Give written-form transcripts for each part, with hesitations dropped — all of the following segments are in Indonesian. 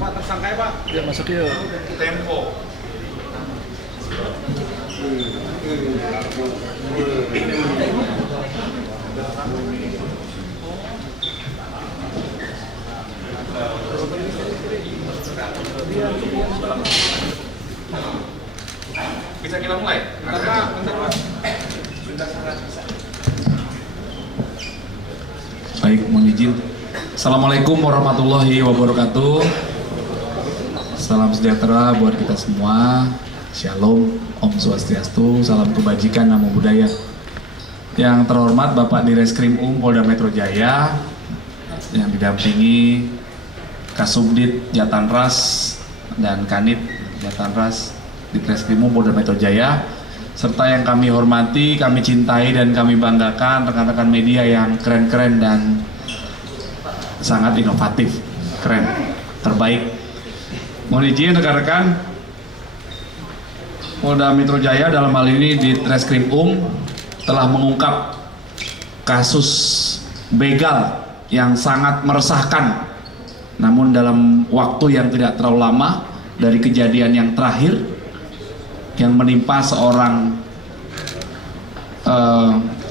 Pak, tersangka ya Pak? Ya masuk yuk. Tempo. Bisa kita mulai? Bentar Pak, bentar Pak. Baik, mohon izin. Assalamualaikum warahmatullahi wabarakatuh. Salam sejahtera buat kita semua. Shalom, Om Swastiastu, salam kebajikan, namo buddhaya. Yang terhormat Bapak Direskrim Polda Metro Jaya, yang didampingi Kasubdit Jatanras dan Kanit Jatanras Ditreskrim Polda Metro Jaya, serta yang kami hormati, kami cintai dan kami banggakan rekan-rekan media yang keren-keren dan sangat inovatif, keren, terbaik. Mohon izin rekan-rekan, Polda Metro Jaya dalam hal ini di Treskrim telah mengungkap kasus begal yang sangat meresahkan, namun dalam waktu yang tidak terlalu lama dari kejadian yang terakhir yang menimpa seorang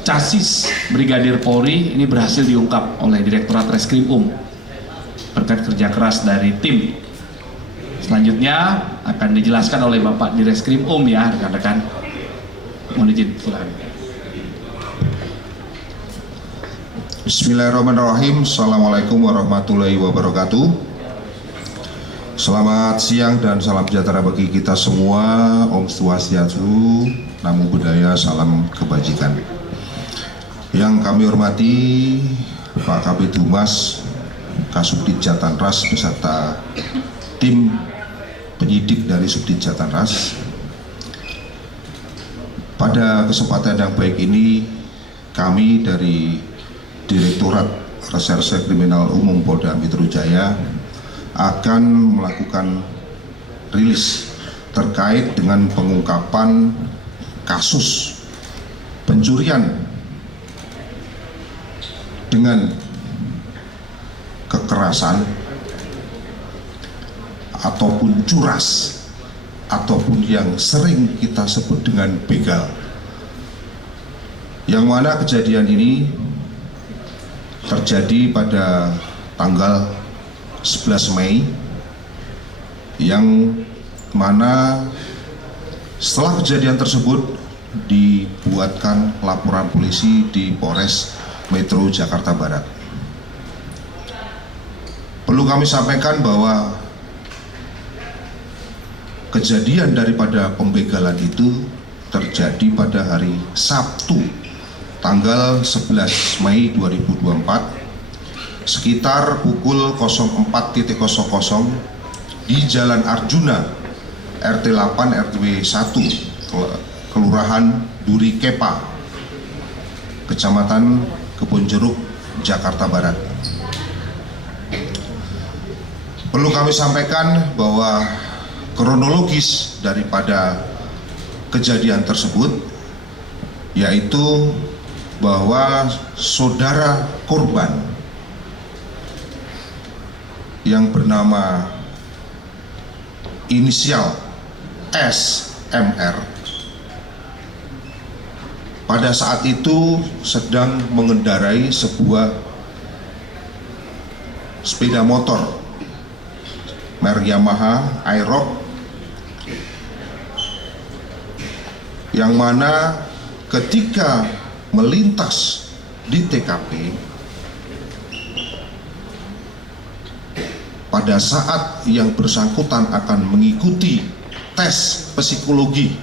casis Brigadir Polri, ini berhasil diungkap oleh Direktorat Reskrim berkat kerja keras dari tim. Selanjutnya akan dijelaskan oleh Bapak Direskrim ya rekan-rekan. Mohon izin, silakan. Bismillahirrahmanirrahim. Assalamualaikum warahmatullahi wabarakatuh. Selamat siang dan salam sejahtera bagi kita semua. Om Swastiastu, namo buddhaya, salam kebajikan. Yang kami hormati Pak Kabid Humas Kasubdit Jatanras beserta tim penyidik dari Subdit Jatanras. Pada kesempatan yang baik ini, kami dari Direktorat Reserse Kriminal Umum Polda Metro Jaya akan melakukan rilis terkait dengan pengungkapan kasus pencurian dengan kekerasan ataupun curas ataupun yang sering kita sebut dengan begal, yang mana kejadian ini terjadi pada tanggal 11 Mei, yang mana setelah kejadian tersebut dibuatkan laporan polisi di Polres Metro Jakarta Barat. Perlu kami sampaikan bahwa kejadian daripada pembegalan itu terjadi pada hari Sabtu tanggal 11 Mei 2024 sekitar pukul 04.00 di Jalan Arjuna RT 8 RW 1 Kelurahan Duri Kepa, Kecamatan Kebonjeruk, Jakarta Barat. Perlu kami sampaikan bahwa kronologis daripada kejadian tersebut yaitu bahwa saudara korban yang bernama inisial SMR pada saat itu sedang mengendarai sebuah sepeda motor merek Yamaha Aerox, yang mana ketika melintas di TKP pada saat yang bersangkutan akan mengikuti tes psikologi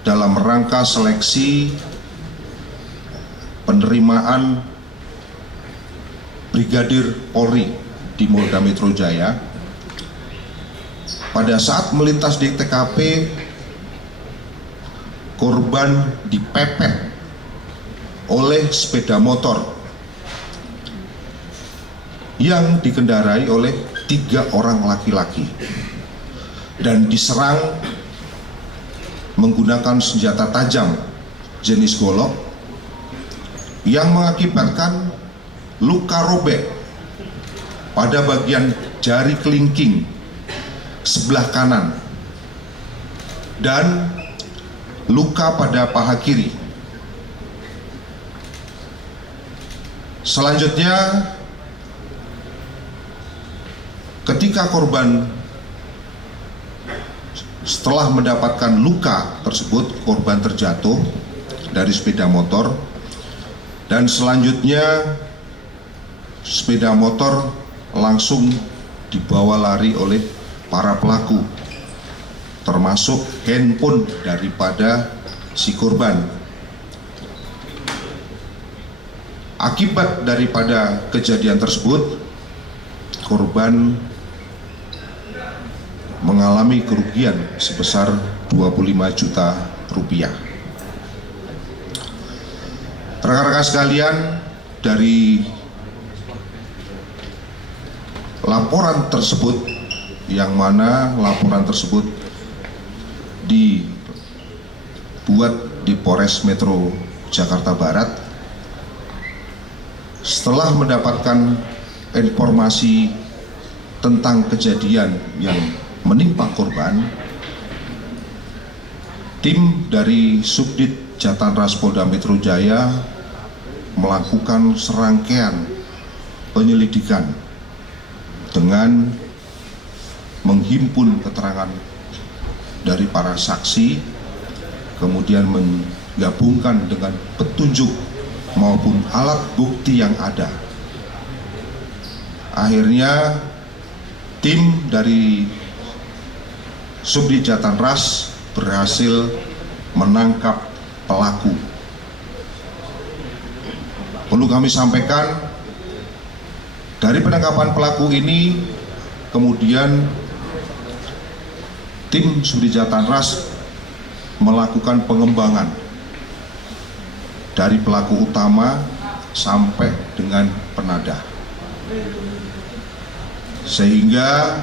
dalam rangka seleksi penerimaan Brigadir Polri di Polda Metro Jaya. Pada saat melintas di TKP, korban dipepet oleh sepeda motor yang dikendarai oleh 3 orang laki-laki dan diserang menggunakan senjata tajam jenis golok yang mengakibatkan luka robek pada bagian jari kelingking sebelah kanan dan luka pada paha kiri. Selanjutnya, ketika korban setelah mendapatkan luka tersebut, korban terjatuh dari sepeda motor dan selanjutnya sepeda motor langsung dibawa lari oleh para pelaku, termasuk handphone daripada si korban. Akibat daripada kejadian tersebut, korban mengalami kerugian sebesar 25 juta rupiah. Rekan-rekan sekalian, dari laporan tersebut, yang mana laporan tersebut dibuat di Polres Metro Jakarta Barat, setelah mendapatkan informasi tentang kejadian yang menimpa korban, tim dari Subdit Jatanras Polda Metro Jaya melakukan serangkaian penyelidikan dengan menghimpun keterangan dari para saksi, kemudian menggabungkan dengan petunjuk maupun alat bukti yang ada. Akhirnya tim dari Subdit Jatanras berhasil menangkap pelaku. Perlu kami sampaikan, dari penangkapan pelaku ini kemudian tim Subdit Jatanras melakukan pengembangan dari pelaku utama sampai dengan penadah, sehingga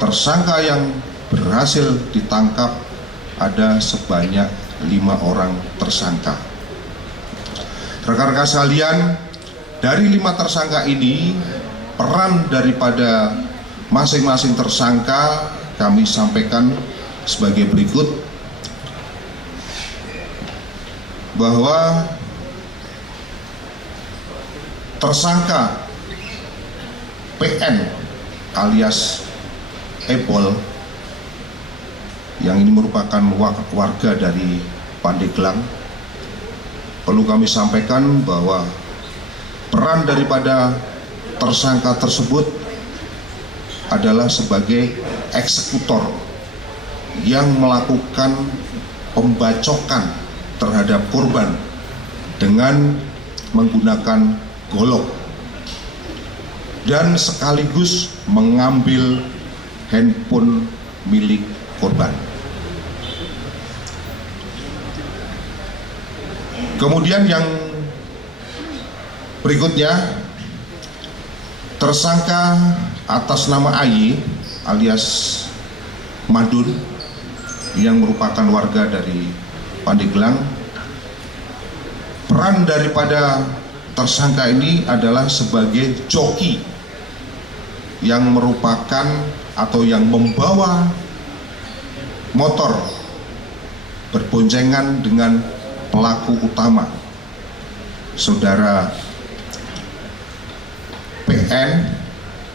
tersangka yang berhasil ditangkap ada sebanyak 5 orang tersangka. Rekan-rekan sekalian, dari 5 tersangka ini, peran daripada masing-masing tersangka kami sampaikan sebagai berikut, bahwa tersangka PN alias Epol, yang ini merupakan warga dari Pandeglang, perlu kami sampaikan bahwa peran daripada tersangka tersebut adalah sebagai eksekutor yang melakukan pembacokan terhadap korban dengan menggunakan golok dan sekaligus mengambil handphone milik korban. Kemudian yang berikutnya, tersangka atas nama AY alias Madun yang merupakan warga dari Pandeglang. Peran daripada tersangka ini adalah sebagai joki yang merupakan atau yang membawa motor berboncengan dengan pelaku utama, saudara PN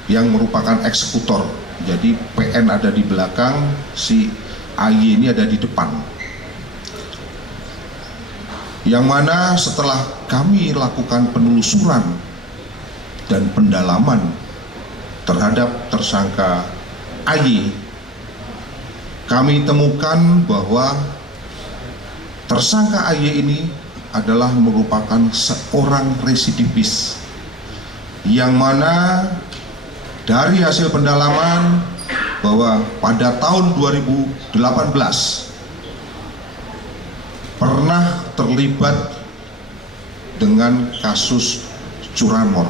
yang merupakan eksekutor. Jadi PN ada di belakang, si AY ini ada di depan. Yang mana setelah kami lakukan penelusuran dan pendalaman terhadap tersangka AY, kami temukan bahwa tersangka AY ini adalah merupakan seorang residivis yang mana dari hasil pendalaman bahwa pada tahun 2018 pernah terlibat dengan kasus curanmor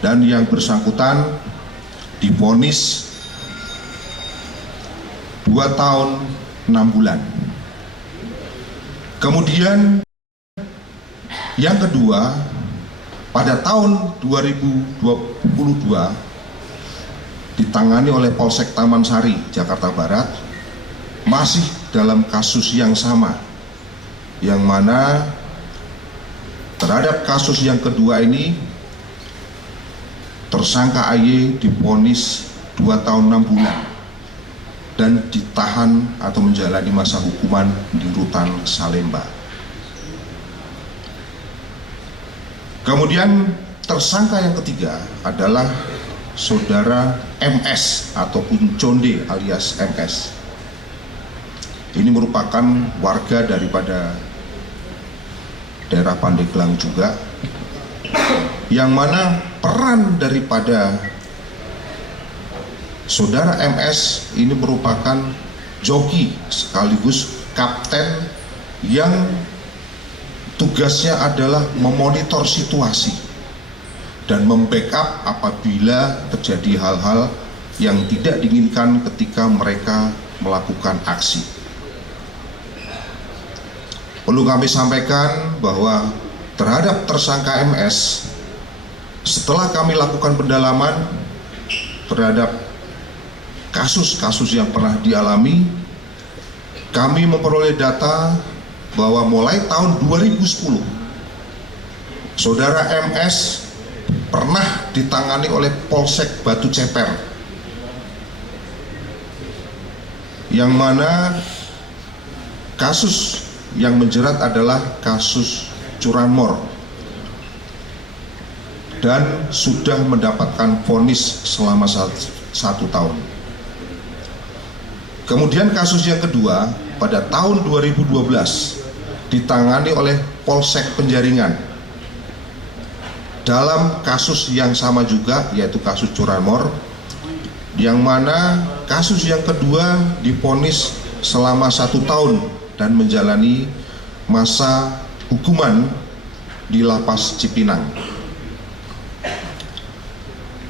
dan yang bersangkutan divonis 2 tahun 6 bulan. Kemudian yang kedua, pada tahun 2022 ditangani oleh Polsek Taman Sari, Jakarta Barat, masih dalam kasus yang sama, yang mana terhadap kasus yang kedua ini tersangka AY divonis 2 tahun 6 bulan dan ditahan atau menjalani masa hukuman di Rutan Salemba. Kemudian tersangka yang ketiga adalah saudara MS ataupun Conde alias MS. Ini merupakan warga daripada daerah Pandeglang juga, yang mana peran daripada saudara MS ini merupakan joki sekaligus kapten yang tugasnya adalah memonitor situasi dan membackup apabila terjadi hal-hal yang tidak diinginkan ketika mereka melakukan aksi. Perlu kami sampaikan bahwa terhadap tersangka MS, setelah kami lakukan pendalaman terhadap kasus-kasus yang pernah dialami, kami memperoleh data bahwa mulai tahun 2010 saudara MS pernah ditangani oleh Polsek Batu Ceper, yang mana kasus yang menjerat adalah kasus curanmor dan sudah mendapatkan vonis selama 1 tahun. Kemudian kasus yang kedua pada tahun 2012 ditangani oleh Polsek Penjaringan dalam kasus yang sama juga, yaitu kasus curanmor, yang mana kasus yang kedua divonis selama 1 tahun dan menjalani masa hukuman di Lapas Cipinang.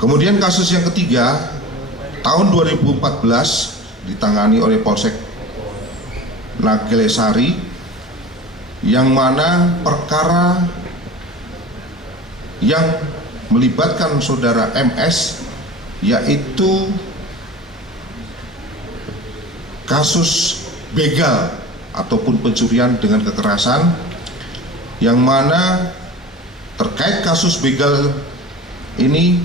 Kemudian kasus yang ketiga tahun 2014 ditangani oleh Polsek Nagelesari, yang mana perkara yang melibatkan saudara MS yaitu kasus begal ataupun pencurian dengan kekerasan, yang mana terkait kasus begal ini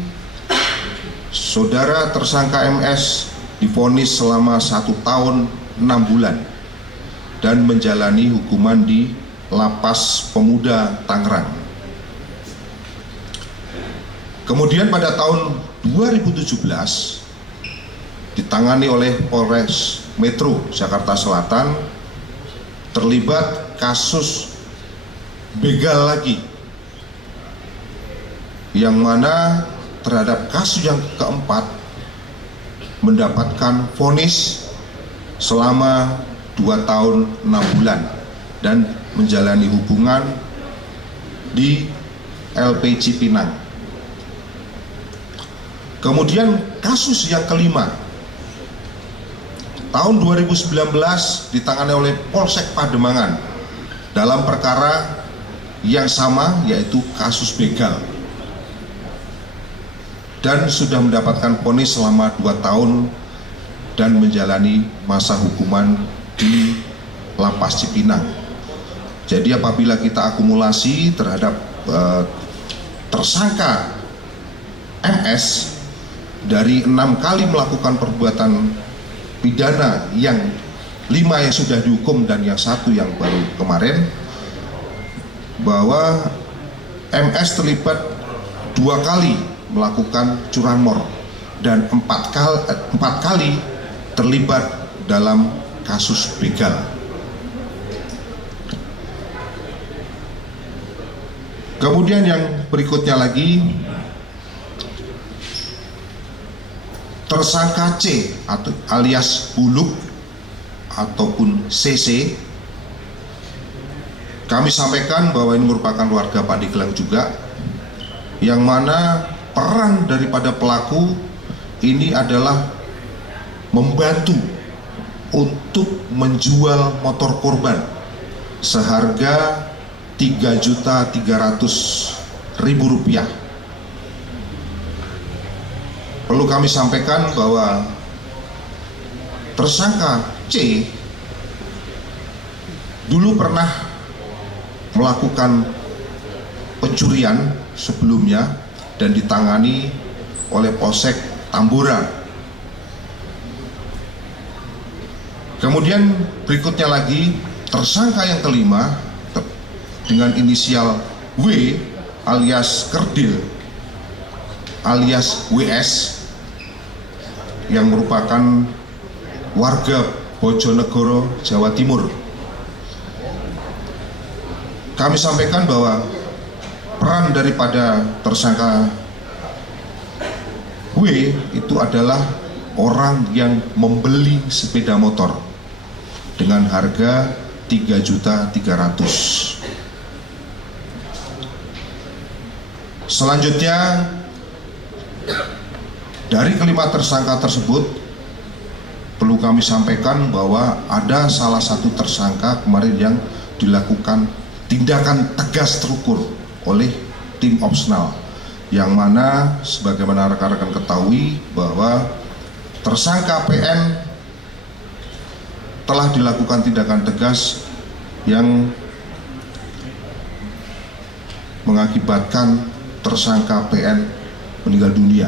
saudara tersangka MS divonis selama 1 tahun 6 bulan dan menjalani hukuman di Lapas Pemuda Tangerang. Kemudian pada tahun 2017 ditangani oleh Polres Metro Jakarta Selatan terlibat kasus begal lagi, yang mana terhadap kasus yang keempat mendapatkan vonis selama 2 tahun 6 bulan dan menjalani hubungan di LP Cipinang. Kemudian kasus yang kelima tahun 2019 ditangani oleh Polsek Pademangan dalam perkara yang sama, yaitu kasus begal, dan sudah mendapatkan vonis selama 2 tahun dan menjalani masa hukuman di Lapas Cipinang. Jadi apabila kita akumulasi terhadap tersangka MS dari 6 kali melakukan perbuatan pidana, yang 5 yang sudah dihukum dan yang 1 yang baru kemarin, bahwa MS terlibat 2 kali melakukan curanmor dan 4 kali terlibat dalam kasus begal. Kemudian yang berikutnya lagi, tersangka C atau alias Buluk ataupun CC, kami sampaikan bahwa ini merupakan warga Pandeglang juga, yang mana peran daripada pelaku ini adalah membantu untuk menjual motor korban seharga Rp3.300.000. Perlu kami sampaikan bahwa tersangka C dulu pernah melakukan pencurian sebelumnya dan ditangani oleh Polsek Tambora. Kemudian berikutnya lagi, tersangka yang kelima dengan inisial W alias Kerdil alias WS yang merupakan warga Bojonegoro, Jawa Timur. Kami sampaikan bahwa peran daripada tersangka W itu adalah orang yang membeli sepeda motor dengan harga Rp3.300.000. Selanjutnya, dari kelima tersangka tersebut perlu kami sampaikan bahwa ada salah satu tersangka kemarin yang dilakukan tindakan tegas terukur oleh tim opsional, yang mana sebagaimana rekan-rekan ketahui bahwa tersangka PN telah dilakukan tindakan tegas yang mengakibatkan tersangka PN meninggal dunia.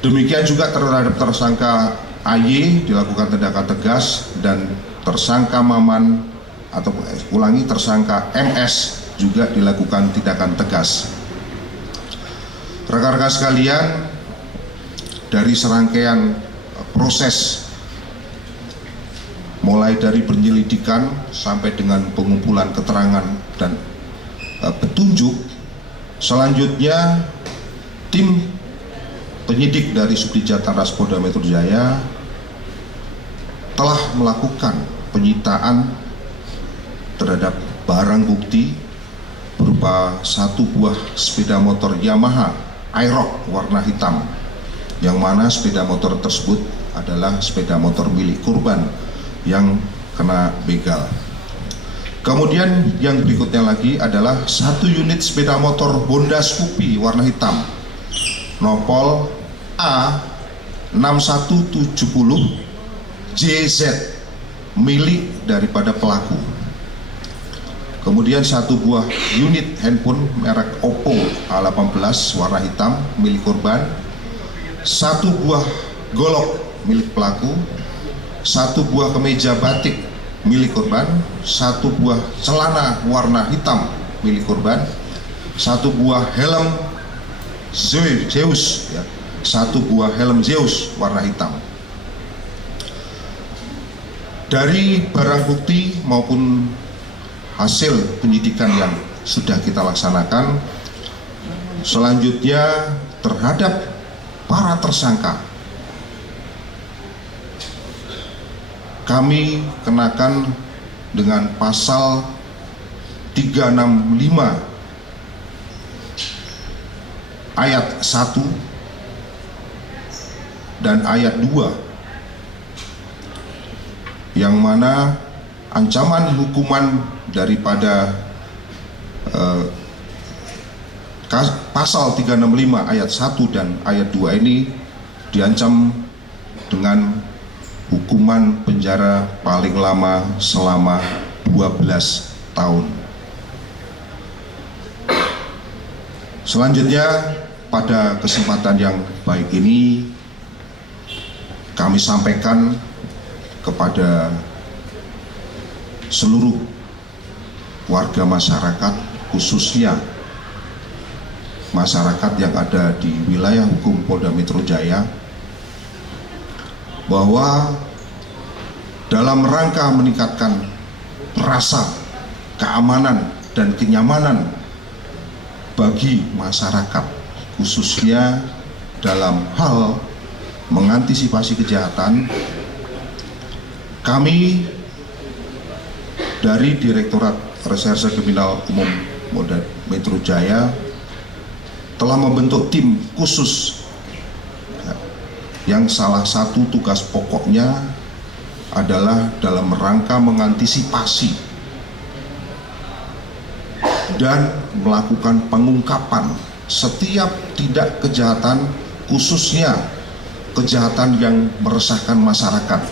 Demikian juga terhadap tersangka AY dilakukan tindakan tegas, dan tersangka Maman atau tersangka MS juga dilakukan tindakan tegas. Rekan-rekan sekalian, dari serangkaian proses mulai dari penyelidikan sampai dengan pengumpulan keterangan dan petunjuk, selanjutnya tim penyidik dari Subdit-Jatras Polda Metro Jaya telah melakukan penyitaan terhadap barang bukti berupa satu buah sepeda motor Yamaha Aerox warna hitam, yang mana sepeda motor tersebut adalah sepeda motor milik korban yang kena begal. Kemudian yang berikutnya lagi adalah satu unit sepeda motor Honda Scoopy warna hitam nopol A6170 JZ milik daripada pelaku. Kemudian satu buah unit handphone merek Oppo A18 warna hitam milik korban, satu buah golok milik pelaku, satu buah kemeja batik milik korban, satu buah celana warna hitam milik korban, satu buah helm Zeus, ya, satu buah helm Zeus warna hitam. Dari barang bukti maupun hasil penyidikan yang sudah kita laksanakan, selanjutnya terhadap para tersangka kami kenakan dengan pasal 365 ayat 1 dan ayat 2, yang mana ancaman hukuman daripada pasal 365 ayat 1 dan ayat 2 ini diancam dengan hukuman penjara paling lama selama 12 tahun. Selanjutnya, pada kesempatan yang baik ini kami sampaikan kepada seluruh warga masyarakat, khususnya masyarakat yang ada di wilayah hukum Polda Metro Jaya, bahwa dalam rangka meningkatkan rasa keamanan dan kenyamanan bagi masyarakat, khususnya dalam hal mengantisipasi kejahatan, kami dari Direktorat Reserse Kriminal Umum Polda Metro Jaya telah membentuk tim khusus yang salah satu tugas pokoknya adalah dalam rangka mengantisipasi dan melakukan pengungkapan setiap tindak kejahatan, khususnya kejahatan yang meresahkan masyarakat,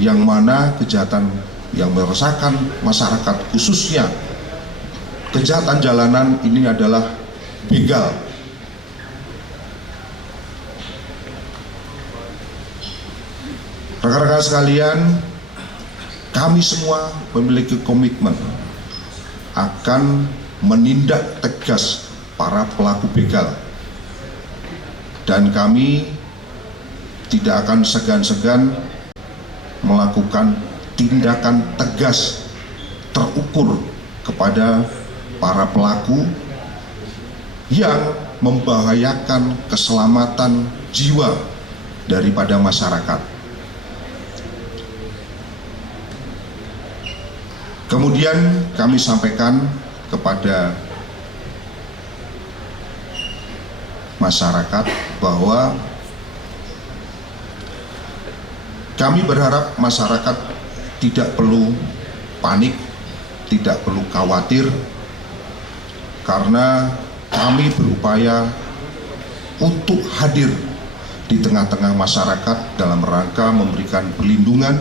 yang mana kejahatan yang meresahkan masyarakat, khususnya kejahatan jalanan ini adalah begal. Rekan-rekan sekalian, kami semua memiliki komitmen akan menindak tegas para pelaku begal, dan kami tidak akan segan-segan melakukan tindakan tegas terukur kepada para pelaku yang membahayakan keselamatan jiwa daripada masyarakat. Kemudian kami sampaikan kepada masyarakat bahwa kami berharap masyarakat tidak perlu panik, tidak perlu khawatir, karena kami berupaya untuk hadir di tengah-tengah masyarakat dalam rangka memberikan perlindungan,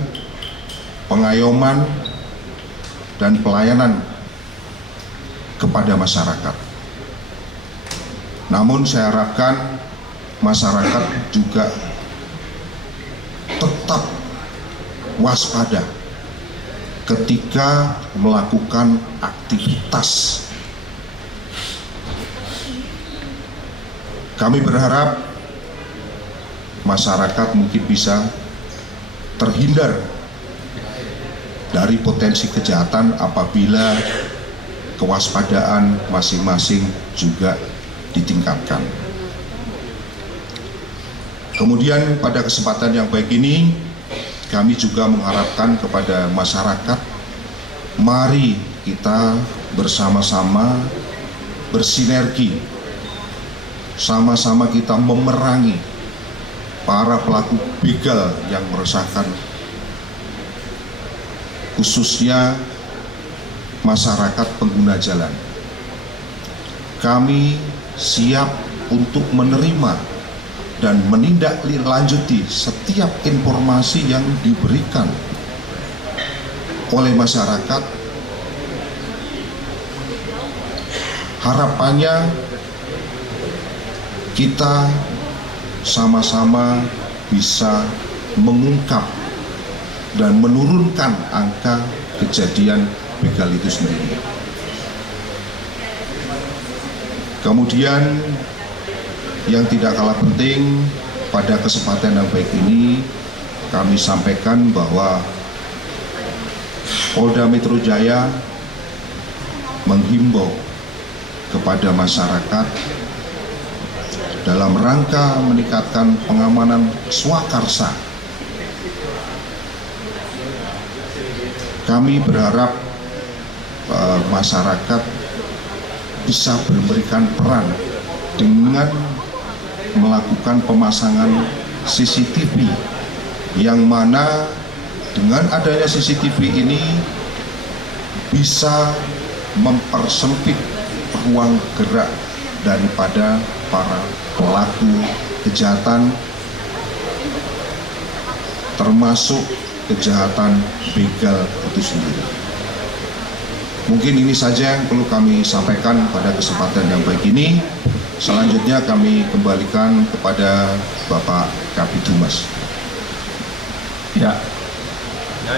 pengayoman, dan pelayanan kepada masyarakat. Namun saya harapkan masyarakat juga tetap waspada ketika melakukan aktivitas. Kami berharap masyarakat mungkin bisa terhindar dari potensi kejahatan apabila kewaspadaan masing-masing juga ditingkatkan. Kemudian pada kesempatan yang baik ini, kami juga mengharapkan kepada masyarakat, mari kita bersama-sama bersinergi, sama-sama kita memerangi para pelaku begal yang meresahkan, khususnya masyarakat pengguna jalan. Kami siap untuk menerima dan menindaklanjuti setiap informasi yang diberikan oleh masyarakat. Harapannya kita sama-sama bisa mengungkap dan menurunkan angka kejadian begal itu sendiri. Kemudian yang tidak kalah penting, pada kesempatan yang baik ini kami sampaikan bahwa Polda Metro Jaya menghimbau kepada masyarakat dalam rangka meningkatkan pengamanan swakarsa. Kami berharap masyarakat bisa memberikan peran dengan melakukan pemasangan CCTV, yang mana dengan adanya CCTV ini bisa mempersempit ruang gerak daripada para pelaku kejahatan, termasuk kejahatan begal itu sendiri. Mungkin ini saja yang perlu kami sampaikan pada kesempatan yang baik ini. Selanjutnya kami kembalikan kepada Bapak Kabid-Humas. Ya,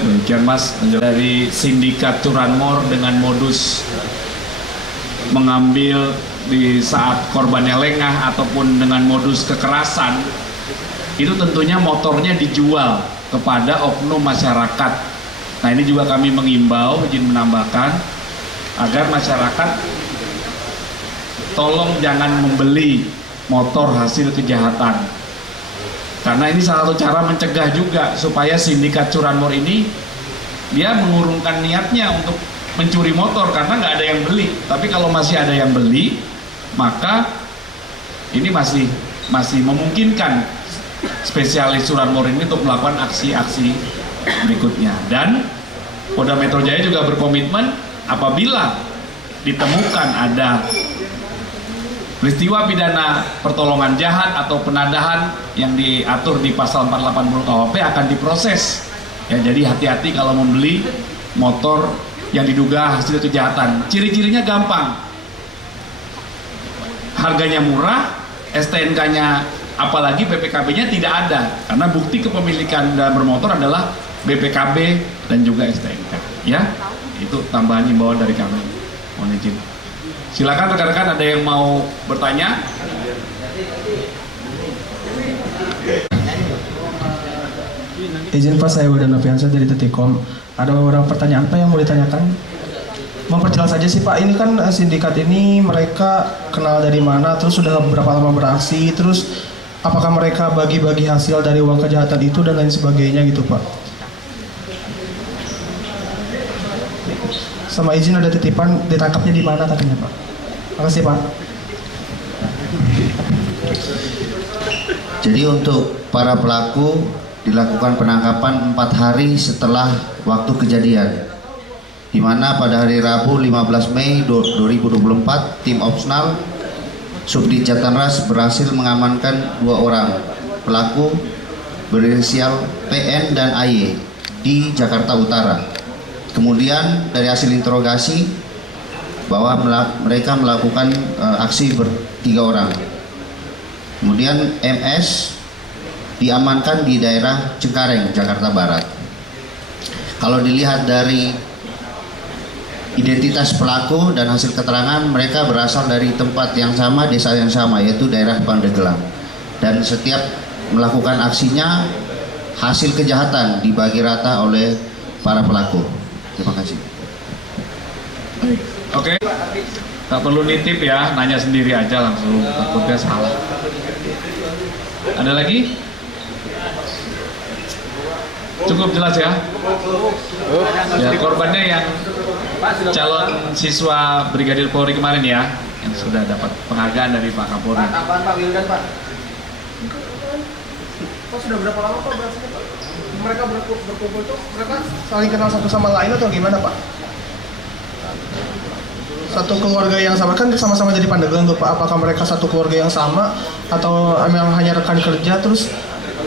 demikian Mas, dari sindikat curanmor dengan modus mengambil di saat korbannya lengah ataupun dengan modus kekerasan itu tentunya motornya dijual kepada oknum masyarakat. Nah ini juga kami mengimbau, izin menambahkan, agar masyarakat tolong jangan membeli motor hasil kejahatan. Karena ini salah satu cara mencegah juga supaya sindikat curanmor ini dia mengurungkan niatnya untuk mencuri motor karena nggak ada yang beli. Tapi kalau masih ada yang beli, maka ini masih memungkinkan spesialis curanmor ini untuk melakukan aksi-aksi berikutnya. Dan Polda Metro Jaya juga berkomitmen apabila ditemukan ada peristiwa pidana pertolongan jahat atau penadahan yang diatur di pasal 480 KUHP akan diproses. Ya, jadi hati-hati kalau membeli motor yang diduga hasil kejahatan. Ciri-cirinya gampang. Harganya murah, STNK-nya apalagi BPKB-nya tidak ada. Karena bukti kepemilikan dalam bermotor adalah BPKB dan juga STNK. Ya, itu tambahan imbauan dari kami. Mohon izin. Silakan rekan-rekan, ada yang mau bertanya? Izin Pak, saya Wildan Noviansa dari Detikom. Ada beberapa pertanyaan Pak yang mau ditanyakan. Memperjelas saja sih Pak, ini kan sindikat ini mereka kenal dari mana, terus sudah berapa lama beraksi, terus apakah mereka bagi-bagi hasil dari uang kejahatan itu dan lain sebagainya gitu Pak. Sama izin ada titipan, ditangkapnya di mana katanya Pak. Makasih Pak. Jadi untuk para pelaku dilakukan penangkapan 4 hari setelah waktu kejadian, di mana pada hari Rabu 15 Mei 2024 tim Opsnal Subdit Jatanras berhasil mengamankan 2 orang pelaku berinisial PN dan AY di Jakarta Utara. Kemudian dari hasil interogasi bahwa mereka melakukan aksi ber-3 orang. Kemudian MS diamankan di daerah Cengkareng, Jakarta Barat. Kalau dilihat dari identitas pelaku dan hasil keterangan, mereka berasal dari tempat yang sama, desa yang sama, yaitu daerah Pandeglang. Dan setiap melakukan aksinya, hasil kejahatan dibagi rata oleh para pelaku. Terima kasih. Oke, tak perlu nitip ya, nanya sendiri aja langsung, takutnya salah. Ada lagi? Cukup jelas ya? Ya, korbannya yang calon siswa Brigadir Polri kemarin ya, yang sudah dapat penghargaan dari Pak Kapolri. Pak Wildan Pak. Pak sudah berapa lama Pak beraksinya Pak? Mereka berkumpul tuh, mereka saling kenal satu sama lain atau gimana Pak? Satu keluarga yang sama, kan sama-sama jadi Pandeglang tuh Pak. Apakah mereka satu keluarga yang sama atau memang hanya rekan kerja, terus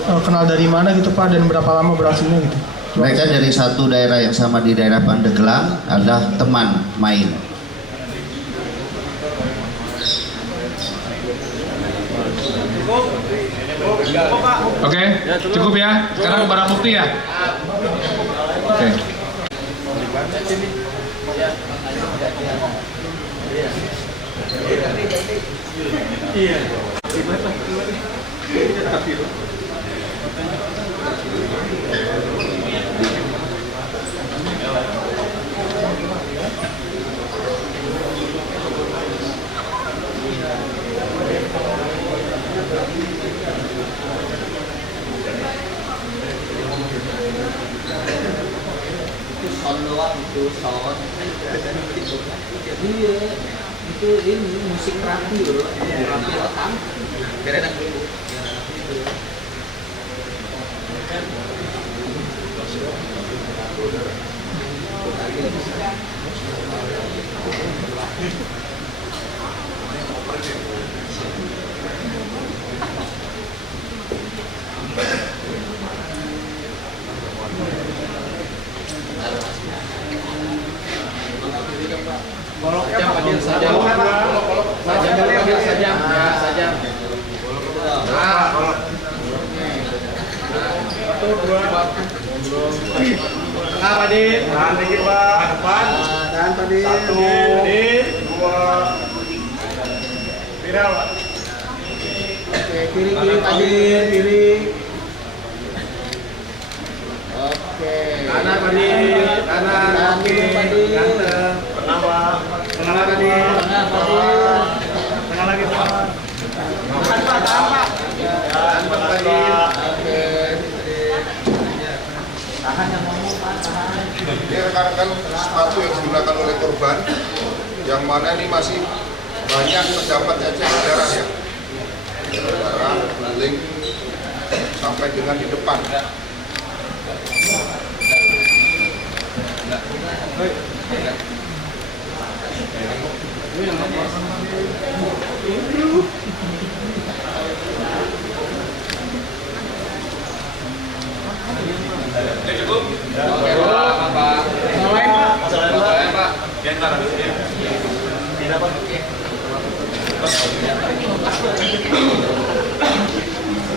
kenal dari mana gitu Pak, dan berapa lama beraksinya gitu? Mereka dari satu daerah yang sama di daerah Pandeglang, adalah teman main. Oke, cukup ya. Sekarang barang bukti ya. Oke. Iya, itu ini musik rapi loh, rapi otak. Keren dulu. Apa di? Tahan dikit Pak. Depan. Dan tadi 1, 2, viral Pak. kiri tadi kiri. Kanan Fadil, kanan oke, ganteng. Tengah Pak, tengah Fadil. Tengah Fadil. Tengah lagi Pak. Tahan Pak, tahan Pak. Tahan Pak Fadil. Oke. Tahan yang ngomong Pak, tahan. Ini rekan-rekan sepatu yang digunakan oleh korban, yang mana ini masih banyak terdapat cacar darah ya. Darah keliling sampai dengan di depan. Oke Pak. Mulai Pak. Mulai Pak. Tidak Pak.